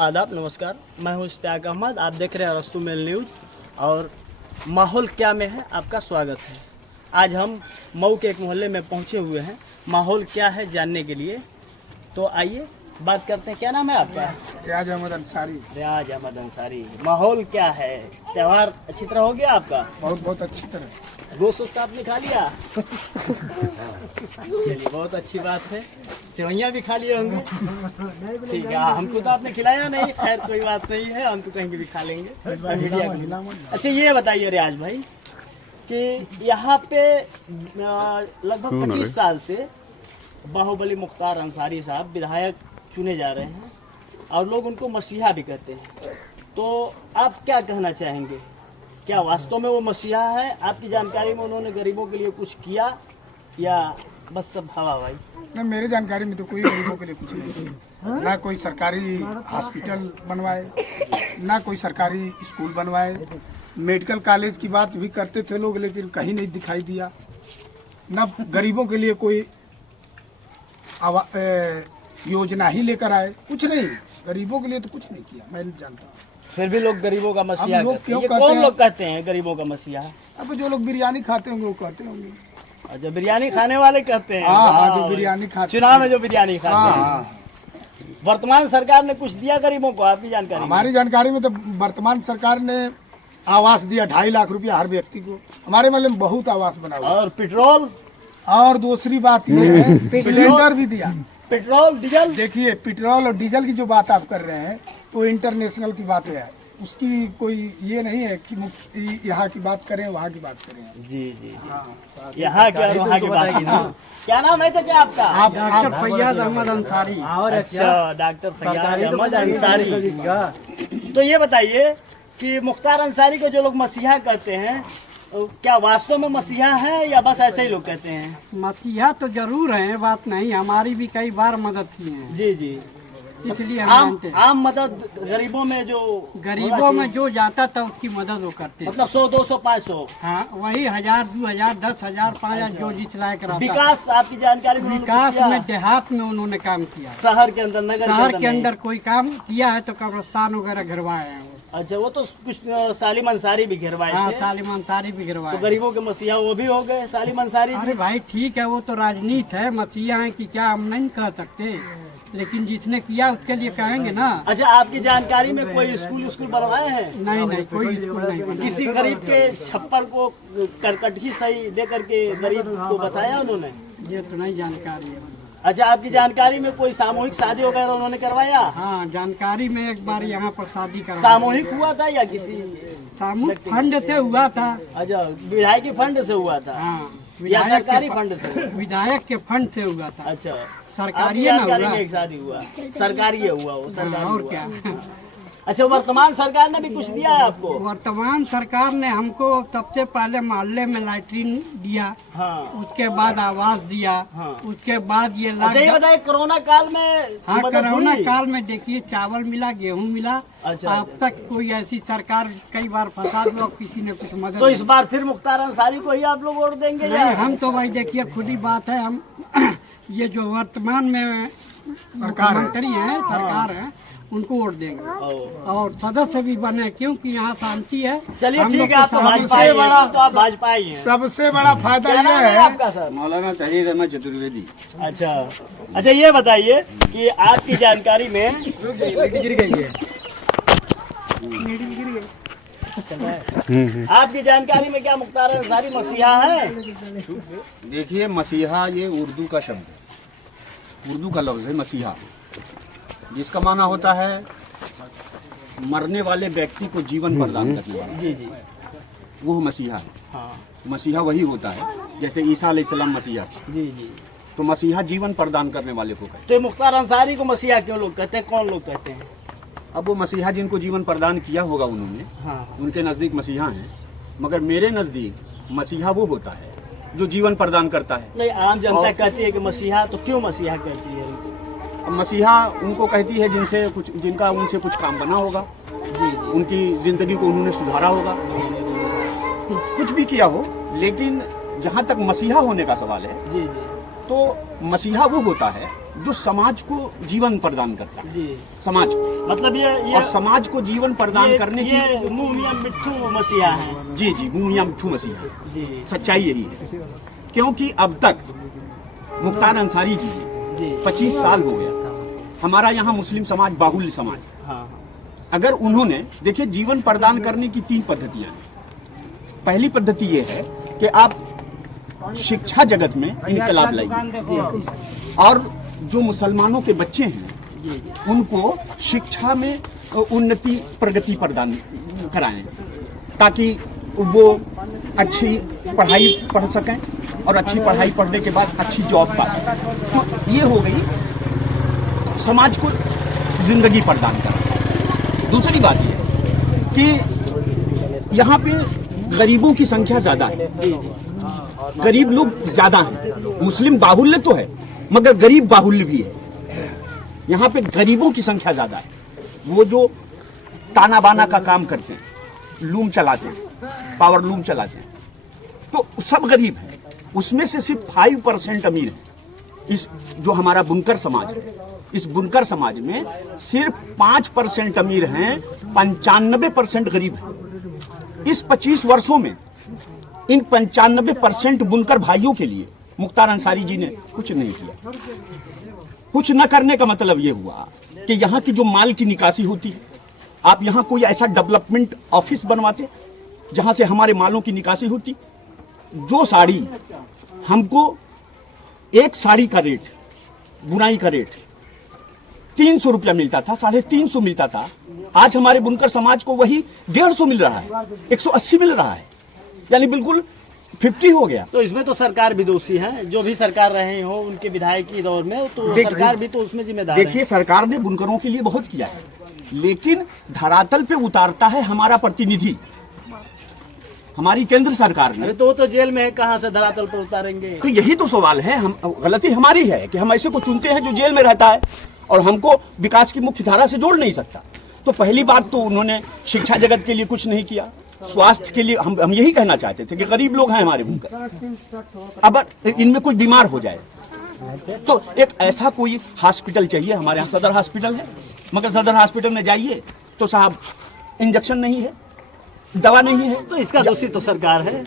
आदाब, नमस्कार। मैं हूं इश्तियाक अहमद। आप देख रहे हैं रस्तु मेल न्यूज़ और माहौल क्या में है आपका स्वागत है। आज हम मऊ के एक मोहल्ले में पहुंचे हुए हैं माहौल क्या है जानने के लिए। तो आइए बात करते हैं। क्या नाम है आपका? रियाज अहमद अंसारी। रियाज अहमद अंसारी। माहौल क्या है? त्यौहार अच्छी तरह हो गया आपका? बहुत अच्छी तरह। गोश्त आपने खा लिया? चलिए, बहुत अच्छी बात है। सेवइयाँ भी खा लिए होंगे? ठीक है, हमको तो आपने खिलाया नहीं, खैर कोई बात नहीं है, हम तो कहीं भी खा लेंगे। अच्छा, ये बताइए रियाज भाई कि यहाँ पे लगभग 25 साल से बाहुबली मुख्तार अंसारी साहब विधायक चुने जा रहे हैं और लोग उनको मसीहा भी कहते हैं। तो आप क्या कहना चाहेंगे? क्या वास्तव में वो मसीहा है? आपकी जानकारी में उन्होंने गरीबों के लिए कुछ किया या बस सब हवा भाई? ना, मेरी जानकारी में तो कोई गरीबों के लिए कुछ नहीं। ना कोई सरकारी हॉस्पिटल बनवाए, ना कोई सरकारी स्कूल बनवाए। मेडिकल कॉलेज की बात भी करते थे लोग, लेकिन कहीं नहीं दिखाई दिया। ना गरीबों के लिए कोई योजना ही लेकर आए, कुछ नहीं। गरीबों के लिए तो कुछ नहीं किया, मैं नहीं जानता। फिर भी लोग गरीबों का मसीहा लोग कहते क्यों हैं। ये कहते कौन हैं? लोग कहते हैं गरीबों का मसीहा? अब जो लोग बिरयानी खाते होंगे वो कहते होंगे। अच्छा, बिरयानी खाने वाले कहते हैं। हाँ, जो बिरयानी खाते चुनाव में जो बिरयानी खाते हैं। हाँ। वर्तमान सरकार ने कुछ दिया गरीबों को आपकी जानकारी में? हमारी जानकारी में तो वर्तमान सरकार ने आवास दिया 2.5 लाख रुपया हर व्यक्ति को। हमारे महल्ले में बहुत आवास बना हुआ। और पेट्रोल? और दूसरी बात ये है, सिलेंडर भी दिया। Petrol diesel? देखिए, पेट्रोल और डीजल की जो बात आप कर रहे हैं तो इंटरनेशनल की बात है, उसकी कोई ये नहीं है कि यहाँ की बात करें वहाँ की बात करें। जी जी, हाँ। यहाँ क्या वहाँ की बात की ना। क्या नाम है चाचा आपका? आप डॉक्टर फैयाज अहमद अंसारी। अच्छा, डॉक्टर फैयाज अहमद अंसारी। तो ये बताइए कि मुख्तार अंसारी को जो लोग मसीहा कहते हैं, क्या वास्तव में मसीहा है या बस ऐसे ही लोग कहते हैं? मसीहा तो जरूर है, बात नहीं। हमारी भी कई बार मदद की है, जी जी, इसलिए हम आम जानते हैं। आम मदद गरीबों में जो गरीबों में जो जाता था उसकी मदद वो करते हैं। मतलब 100, 200, 500 हाँ, वही 1000, 2000, 10,000, 5,000 जो जिस लायक रहता। विकास आपकी जानकारी में उन्होंने विकास कुछ किया? में देहात में उन्होंने काम किया। शहर के अंदर, नगर शहर के नहीं? अंदर कोई काम किया है तो कब्रिस्तान वगैरह घिरवाए हैं वो। अच्छा, वो तो कुछ सालिम अंसारी भी घिरवाए हाँ, थे। सालिम अंसारी भी तो घिरवाए। गरीबों के मसीहा वो भी हो गए सालिम अंसारी। अरे भाई ठीक है, वो तो राजनीति है। मसीहा है कि क्या हम नहीं कह सकते, लेकिन जिसने किया उसके लिए कहेंगे ना। अच्छा, आपकी जानकारी में कोई स्कूल बनवाए हैं? नहीं, कोई स्कूल नहीं बना। किसी गरीब के छप्पर को करकट सही दे करके गरीब को बसाया उन्होंने? ये तो नहीं जानकारी है। अच्छा, आपकी जानकारी में कोई सामूहिक शादी वगैरह उन्होंने करवाया? हाँ, जानकारी में एक बार यहाँ पर शादी करा। सामूहिक हुआ था या किसी सामूहिक फंड से हुआ था। अच्छा, विधायक के फंड से हुआ था? हाँ, या सरकारी फंड से? विधायक के फंड से हुआ था। अच्छा, सरकारी आपकी ना जानकारी हुआ। में एक शादी हुआ? सरकारी हुआ वो? सरकारी और हुआ। क्या। अच्छा, वर्तमान सरकार ने भी कुछ दिया है आपको? वर्तमान सरकार ने हमको सबसे पहले मोहल्ले में लैट्रिन दिया, हाँ। उसके बाद आवास दिया, हाँ। उसके बाद ये अच्छा, ये बताइए कोरोना काल में हाँ, मदद कोरोना हुई? काल में देखिए चावल मिला, गेहूं मिला। अच्छा, अब तक कोई ऐसी सरकार कई बार फंसा हुआ, किसी ने कुछ मदद तो इस नहीं। बार फिर मुख्तार अंसारी को ही आप लोग वोट देंगे या? नहीं, हम तो भाई देखिए खुद ही बात है, हम ये जो वर्तमान में मुख्यमंत्री हैं, सरकार है, उनको वोट देंगे और सदस्य भी बने, क्योंकि यहाँ शांति है। चलिए हम ठीक लोग है, आप को तो शांति भाजपा सबसे ही हैं, बड़ा- तो आप भाजपा ही हैं। सबसे बड़ा फायदा क्या नाम ये है है। आपका सर? मौलाना तहीर अहमद चतुर्वेदी। अच्छा, ये बताइए कि आपकी जानकारी में गिर गई है। आपकी जानकारी में क्या मुख्तार अंसारी मसीहा है? देखिए, मसीहा ये उर्दू का शब्द है, उर्दू का लफ्ज़ है मसीहा, जिसका माना होता है मरने वाले व्यक्ति को जीवन प्रदान करने वाला। जी जी, वो मसीहा है। हाँ, मसीहा वही होता है जैसे ईसा अलैहिस्सलाम मसीहा थे। जी जी। तो मसीहा जीवन प्रदान करने वाले को कहते तो मुख्तार अंसारी को मसीहा क्यों लोग कहते हैं? कौन लोग कहते हैं? हैं। अब वो मसीहा जिनको जीवन प्रदान किया होगा उन्होंने, हाँ, उनके नज़दीक मसीहा हैं, मगर मेरे नज़दीक मसीहा वो होता है जो जीवन प्रदान करता है। नहीं, आम जनता कहती है कि मसीहा, तो क्यों मसीहा कहती है? अब मसीहा उनको कहती है जिनका उनसे कुछ काम बना होगा, जी जी, उनकी ज़िंदगी को उन्होंने सुधारा होगा, कुछ भी किया हो। लेकिन जहाँ तक मसीहा होने का सवाल है, जी जी, तो मसीहा वो होता है जो समाज को जीवन प्रदान करता है, जी समाज को, मतलब ये और समाज को जीवन प्रदान करने की, ये मुंह मियां मिट्ठू मसीहा है। जी जी, मुंह मियां मिट्ठू मसीहा, जी सच्चाई यही है। क्योंकि अब तक मुख्तार अंसारी जी जी 25 साल हो गया, हमारा यहाँ मुस्लिम समाज बाहुल्य समाज, हाँ अगर उन्होंने, देखिए, जीवन प्रदान करने की 3 पद्धतियां हैं। पहली पद्धति ये है कि आप शिक्षा जगत में इनकलाब लाइए, और जो मुसलमानों के बच्चे हैं उनको शिक्षा में उन्नति प्रगति प्रदान कराएं, ताकि वो अच्छी पढ़ाई पढ़ सकें और अच्छी पढ़ाई पढ़ने के बाद अच्छी जॉब पा सकें। तो ये हो गई समाज को जिंदगी प्रदान करना। दूसरी बात ये कि यहाँ पे गरीबों की संख्या ज्यादा है, गरीब लोग ज्यादा हैं। मुस्लिम बाहुल्य तो है मगर गरीब बाहुल्य भी है। यहाँ पे गरीबों की संख्या ज्यादा है। वो जो ताना बाना का काम करते हैं, लूम चलाते हैं, पावर लूम चलाते हैं, तो सब गरीब हैं। उसमें से सिर्फ 5% अमीर है। इस जो हमारा बुनकर समाज है, इस बुनकर समाज में सिर्फ 5% अमीर हैं, 95% गरीब हैं। इस 25 वर्षों में इन 95% बुनकर भाइयों के लिए मुख्तार अंसारी जी ने कुछ नहीं किया। कुछ न करने का मतलब ये हुआ कि यहाँ की जो माल की निकासी होती है, आप यहाँ कोई ऐसा डेवलपमेंट ऑफिस बनवाते जहाँ से हमारे मालों की निकासी होती। जो साड़ी हमको, एक साड़ी का रेट, बुनाई का रेट 300 रुपया मिलता था, 350 मिलता था, आज हमारे बुनकर समाज को वही 150 मिल रहा है, 180 मिल रहा है, यानी बिल्कुल 50 हो गया। तो इसमें तो सरकार भी दोषी है, जो भी सरकार रहे हो उनके विधायकी दौर में, तो सरकार भी तो उसमें जिम्मेदार है। देखिए, सरकार ने बुनकरों के लिए बहुत किया है, लेकिन धरातल पे उतारता है हमारा प्रतिनिधि, हमारी केंद्र सरकार ने। अरे तो जेल में है, कहाँ से धरातल पर उतारेंगे? तो यही तो सवाल है। हम, गलती हमारी है कि हम ऐसे को चुनते हैं जो जेल में रहता है और हमको विकास की मुख्य धारा से जोड़ नहीं सकता। तो पहली बात तो उन्होंने शिक्षा जगत के लिए कुछ नहीं किया। स्वास्थ्य के लिए हम यही कहना चाहते थे कि गरीब लोग हैं हमारे बुनकर, अब इनमें कोई बीमार हो जाए तो एक ऐसा कोई हॉस्पिटल चाहिए। हमारे यहाँ सदर हॉस्पिटल है, मगर सदर हॉस्पिटल में जाइए तो साहब इंजेक्शन नहीं है, दवा नहीं है। तो इसका दोषी तो सरकार है।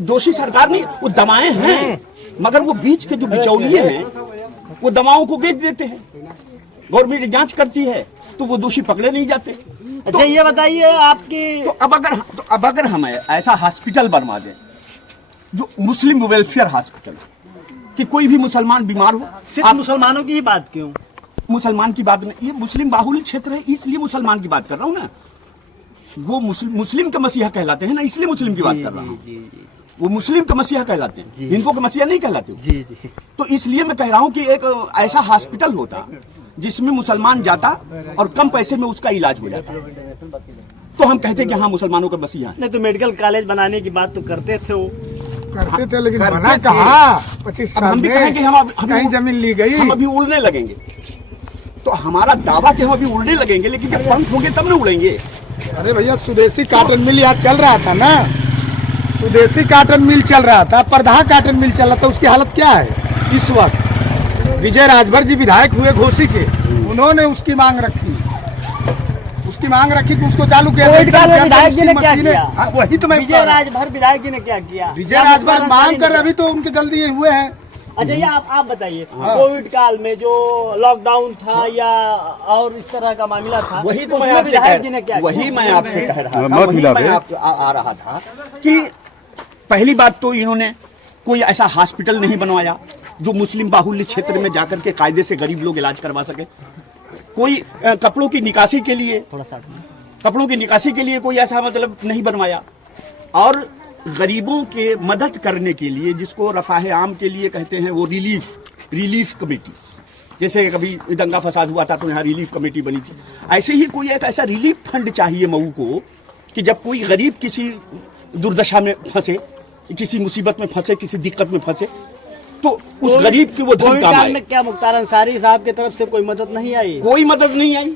दोषी सरकार नहीं, वो दवाएं हैं, मगर वो बीच के जो बिचौलिए हैं वो दवाओं को बेच देते हैं। गवर्नमेंट जांच करती है तो वो दोषी पकड़े नहीं जाते। अच्छा, ये बताइए आपकी, तो अब अगर हम ऐसा हॉस्पिटल बनवा दें जो मुस्लिम वेलफेयर हॉस्पिटल, कि कोई भी मुसलमान बीमार हो, सिर्फ मुसलमानों की ही बात क्यों? मुसलमान की बात नहीं, ये मुस्लिम बाहुल्य क्षेत्र है इसलिए मुसलमान की बात कर रहा हूँ ना। वो मुस्लिम का मसीहा कहलाते हैं ना, इसलिए मुस्लिम की बात कर रहा हूँ। वो मुस्लिम का मसीहा कहलाते हैं, हिंदुओं का मसीहा नहीं कहलाते। जी जी। तो इसलिए मैं कह रहा हूँ कि एक ऐसा हॉस्पिटल होता जिसमें मुसलमान जाता और कम पैसे में उसका इलाज हो जाता, तो हम कहते कि हाँ मुसलमानों का मसीहा है। नहीं तो मेडिकल कॉलेज बनाने की बात तो करते थे, वो करते थे, लेकिन बना कहाँ? 25 साल हम भी में कहेंगे हम कहीं जमीन ली गई, हम अभी उड़ने लगेंगे। तो हमारा दावा कि हम अभी उड़ने लगेंगे, लेकिन जब पंख होंगे तब न उड़ेंगे। अरे भैया, स्वदेशी कॉटन मिल यहाँ चल रहा था ना, स्वदेशी कॉटन मिल चल रहा था, परधा कॉटन मिल चल रहा था। उसकी हालत क्या है इस वक्त? विजय राजभर जी विधायक हुए घोसी के, उन्होंने उसकी मांग रखी कि उसको चालू किया। विधायक जी ने क्या किया? वही तो मैं, विजय राजभर विधायक जी ने क्या किया? विजय राजभर मांग कर अभी तो उनके जल्दी ये हुए हैं। अच्छा, ये आप बताइए, कोविड काल में जो लॉकडाउन था या और इस तरह का मामला था, वही तो उसमें मैं आपसे विधायक जी ने क्या वही किया? मैं आपसे कह रहा था, वही मैं आ रहा था कि पहली बात तो इन्होंने कोई ऐसा हॉस्पिटल नहीं बनवाया जो मुस्लिम बाहुल्य क्षेत्र में जाकर के कायदे से गरीब लोग इलाज करवा सके। कोई कपड़ों की निकासी के लिए कोई ऐसा मतलब नहीं बनवाया, और गरीबों के मदद करने के लिए, जिसको रफाह आम के लिए कहते हैं, वो रिलीफ कमेटी, जैसे कभी दंगा फसाद हुआ था तो यहाँ रिलीफ कमेटी बनी थी, ऐसे ही कोई एक ऐसा रिलीफ फंड चाहिए मऊ को, कि जब कोई गरीब किसी दुर्दशा में फंसे, किसी मुसीबत में फंसे, किसी दिक्कत में फंसे, तो उस गरीब की वो धन काम आए। में क्या मुख्तार अंसारी साहब की तरफ से कोई मदद नहीं आई? कोई मदद नहीं आई।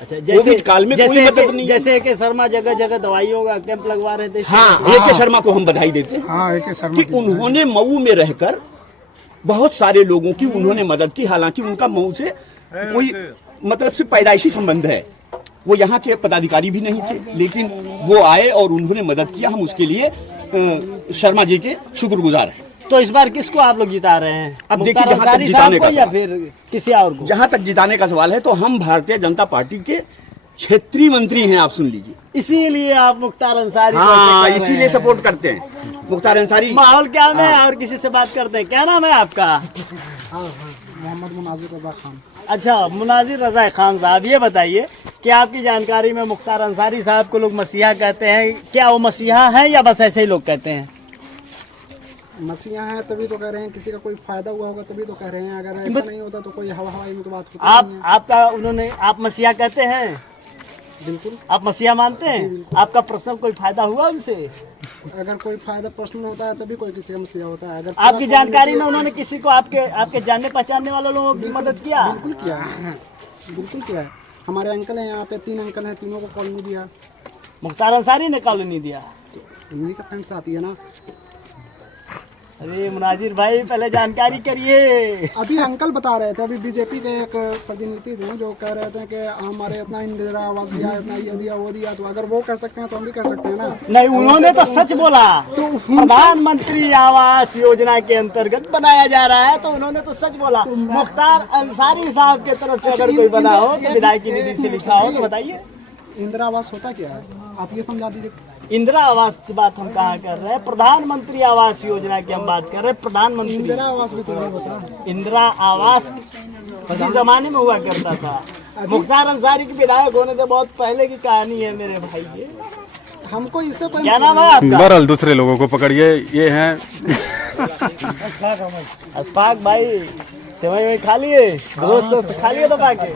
अच्छा, कोविड काल में कोई मदद नहीं। जैसे कि शर्मा जगह जगह दवाइयों का कैंप लगवा रहे थे। हाँ, AK शर्मा को हम बधाई देते हैं हाँ, AK शर्मा कि उन्होंने मऊ में रहकर बहुत सारे लोगों की उन्होंने मदद की, हालांकि उनका मऊ से कोई मतलब से पैदाइशी संबंध है, वो यहाँ के पदाधिकारी भी नहीं थे, लेकिन वो आए और उन्होंने मदद किया। हम उसके लिए शर्मा जी के शुक्रगुजार हैं। तो इस बार किसको आप लोग जिता रहे हैं? अब देखिए, मुख्तार जहाँ तक अंसारी जिताने साहब को का या फिर किसी और को? जहां तक जिताने का सवाल है तो हम भारतीय जनता पार्टी के क्षेत्रीय मंत्री हैं, आप सुन लीजिए। इसीलिए आप मुख्तार अंसारी को हाँ, ऐसे कह रहे इसीलिए हैं। सपोर्ट करते हैं मुख्तार अंसारी। माहौल क्या है? और किसी से बात करते हैं। क्या नाम है आपका? मोहम्मद मुनाजिर रजा खान। अच्छा, मुनाजिर रजा खान साहब, ये बताइए कि आपकी जानकारी में मुख्तार अंसारी साहब को लोग मसीहा कहते हैं, क्या वो मसीहा हैं या बस ऐसे ही लोग कहते हैं? मसीहा है तभी तो कह रहे हैं, किसी का कोई फायदा हुआ होगा तभी तो कह रहे हैं, अगर ऐसा नहीं होता तो कोई हवाई में तो बात होती नहीं है। आपका उन्होंने आप मसीहा कहते हैं? बिल्कुल। आप मसीहा मानते हैं? आपका पर्सनल कोई फायदा हुआ उनसे? अगर कोई फायदा पर्सनल होता है तभी कोई किसी का मसीहा होता है। अगर आपकी जानकारी में उन्होंने किसी को आपके जानने पहचानने वाले लोगों की मदद किया? बिल्कुल किया है, बिल्कुल किया है। हमारे अंकल हैं यहाँ पे, 3 अंकल हैं, तीनों को कॉलोनी दिया। मुख्तार अंसारी ने कॉलोनी दिया? उन्हीं का फंड्स आती है ना। अरे मुनाजिर भाई, पहले जानकारी करिए। अभी अंकल बता रहे थे, अभी बीजेपी के एक प्रतिनिधि थे जो कह रहे थे कि हमारे इतना इंदिरा आवास दिया, इतना ये दिया वो दिया, तो अगर वो कह सकते हैं तो हम भी कह सकते हैं ना। नहीं, उन्होंने तो सच बोला। प्रधानमंत्री आवास योजना के अंतर्गत बनाया जा रहा है, तो उन्होंने तो सच बोला। मुख्तार अंसारी साहब के तरफ से अगर कोई बना हो कि विधायक की निधि से लिखा हो तो बताइए। इंदिरा आवास होता क्या है, आप ये समझा दीजिए। इंदिरा आवास की बात हम कहाँ कर रहे हैं? प्रधानमंत्री आवास योजना की हम बात कर रहे हैं। प्रधानमंत्री इंदिरा आवास भी तो नहीं होता। इंदिरा आवास किसी जमाने में हुआ करता था। मुख्तार अंसारी की विधायक होने से बहुत पहले की कहानी है मेरे भाई। ये हमको इससे कोई क्या नाम है आपका? बहरहाल दूसरे लोगों को पकड़िए, ये हैं अशफाक भाई। सेवई वही खा लिए? दोस्त खा लिए तो पाके।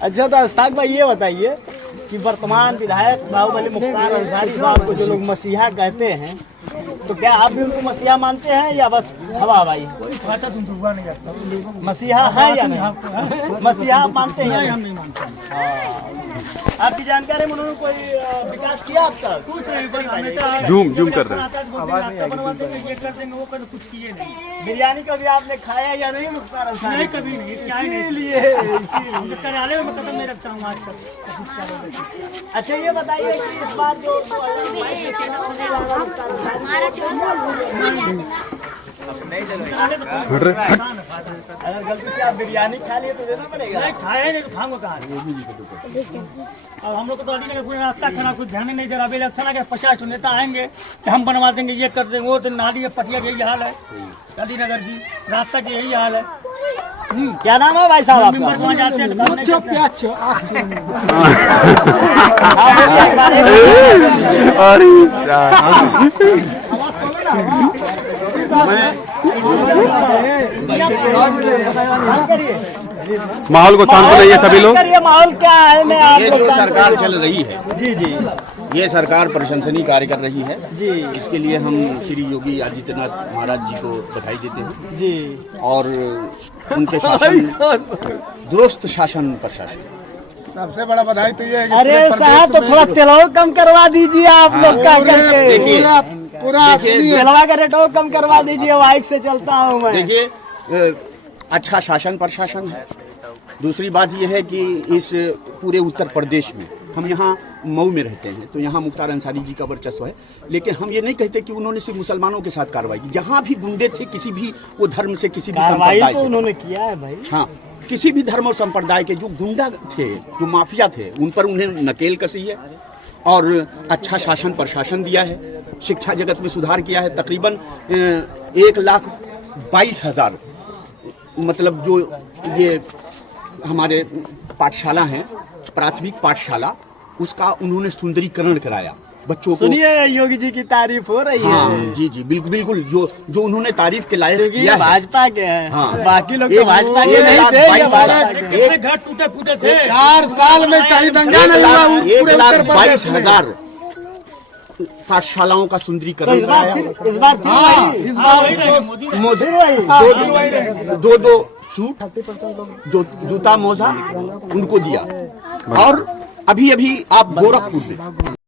अच्छा, तो अशफाक भाई ये बताइए कि वर्तमान विधायक बाहुबली मुख्तार अंसारी साहब को जो लोग मसीहा कहते हैं, तो क्या आप भी उनको मसीहा मानते हैं या बस हवा हवाई? मसीहा है या नहीं? मसीहा आप मानते हैं या नहीं? आपकी जानकारी में उन्होंने कोई विकास किया अब तक? कुछ नहीं। जूम कर रहे हैं। बिरयानी कभी आपने खाया या नहीं मुख्तार अंसारी? नहीं, कभी नहीं। इसीलिए कार्यालय में कदम नहीं रखता हूँ आज तक। अच्छा, ये बताइए कि इस बार जो 2022 में चुनाव होने जा रहा है, मुख्तार अगर गलती से आप बिरयानी खा लिए तो देना पड़ेगा। नहीं खाए नहीं तो खाऊंगा कहाँ? अब हम लोग को तो अभी तक पूरा रास्ता खाना कुछ ध्यान ही नहीं दे रहा। अभी इलेक्शन आ गया, 50 नेता आएंगे कि हम बनवा देंगे, ये कर देंगे, वो तो नाली में पटिया का यही हाल है, गांधी नगर की रास्ता की यही हाल है। क्या नाम है भाई साहब आपका? मेंबर वहाँ जाते हैं तो काम नहीं करते हैं। माहौल को शांत बनाइए सभी लोग। ये माहौल क्या है? मैं आप ये लोग जो शांत सरकार करिए। चल रही है, जी जी ये सरकार प्रशंसनीय कार्य कर रही है जी इसके लिए हम श्री योगी आदित्यनाथ महाराज जी को बधाई देते हैं। जी। और उनके शासन, दुरुस्त शासन प्रशासन। सबसे बड़ा बधाई तो ये है कि अरे पूरे साहब, तो प्रदेश थोड़ा तेलवा कम करवा दीजिए आप लोग का में करके। देखिए, पूरा असली है। तेलवा का रेट और कम करवा दीजिए, बाइक से चलता हूँ मैं। देखिए, अच्छा शासन प्रशासन है। दूसरी बात यह है कि इस पूरे उत्तर प्रदेश में, हम यहाँ मऊ में रहते हैं तो यहाँ मुख्तार अंसारी जी का वर्चस्व है, लेकिन हम ये नहीं कहते कि उन्होंने सिर्फ मुसलमानों के साथ कार्रवाई की। जहाँ भी गुंडे थे, किसी भी वो धर्म से, किसी भी कार्रवाई संप्रदाय तो से, उन्होंने किया है भाई। हाँ, किसी भी धर्म और संप्रदाय के जो गुंडा थे, जो माफिया थे, उन पर उन्हें नकेल कसी है और अच्छा शासन प्रशासन दिया है। शिक्षा जगत में सुधार किया है। तकरीबन 1,22,000 मतलब जो ये हमारे पाठशाला हैं, प्राथमिक पाठशाला, उसका उन्होंने सुंदरीकरण कराया। बच्चों को सुनिए, योगी जी की तारीफ हो रही है। हाँ, जी जी, बिल्कुल बिल्कुल, जो उन्होंने तारीफ के लायक क्योंकि किया ये है। भाजपा के हैं। हाँ। बाकी लोग तो एक- भाजपा के एक नहीं लाख थे, ये 22 भाजपा हजार- के। कितने घर टूटे फूटे थे। 4 साल में कहीं दंगा नहीं हुआ पूरे उत्तर प्रदेश में। 1,22,000 पाठशालाओं का तो सुंदरीकरण इस बार कराया। फिर इस बार फिर वही। इस हाँ, बार वही रहेगा मोदी ने। मोजे वही। दो सूट, जो जूता मोजा उनको दिया। और अभी आप गोरखपुर में